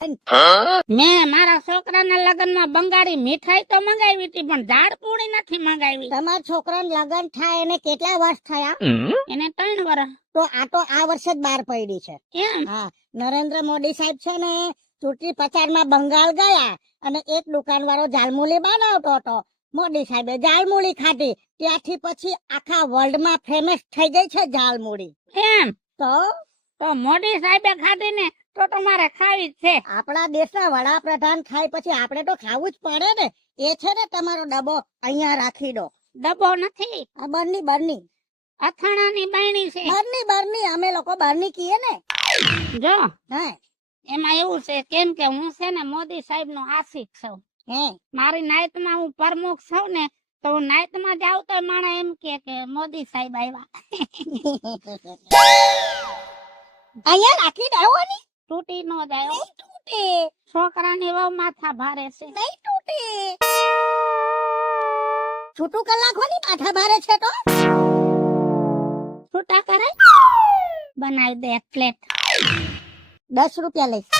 મેં મારા છોકરાના લગનમાં બંગાળી મીઠાઈ તો મંગાવી હતી પણ ઝાડ પૂરી નથી મંગાવી. તમારા છોકરાને લગન થાય એને કેટલા વર્ષ થયા? એને 3 વર્ષ. તો આ વર્ષે જ બહાર પડી છે. એમ? હા, નરેન્દ્ર મોદી સાહેબ છે ને ચૂંટણી પ્રચારમાં બંગાળ ગયા અને એક દુકાનવાળો ઝાલમુલી બનાવતો હતો. મોદી સાહેબે ઝાલમુલી ખાધી, ત્યાંથી પછી આખા વર્લ્ડમાં ફેમસ થઈ ગઈ છે ઝાલમુલી. એમ? તો મોદી સાહેબે ખાધી ને તો તમારે ખાવી જ છે. આપણા દેશના વડાપ્રધાન ખાય પછી આપણે તો ખાવું જ પડે ને. એ છે ને તમારો ડબ્બો અહીંયા રાખી દો. ડબ્બો નથી, આ બરની અથાણાની બાયણી છે. બરની અમે લોકો બરની કીએ ને. જો હે એમાં એવું છે કેમ કે હું છે ને મોદી સાહેબ નો આશિક છું. હે મારી નાઈટમાં હું પ્રમુખ છું ને તો હું નાઈટમાં જાવ તો માણસ એમ કે મોદી સાહેબ આવ્યા. અહીંયા રાખી દેવો ને. તૂટી નો જાય હો. નહીં તૂટે, છોકરાની વહુ માથા ભારે છે. નહીં તૂટે. છૂટું કલાકોની માથા ભારે છે તો છૂટા કરે બનાવી દે એક પ્લેટ. 10 રૂપિયા લઈશ.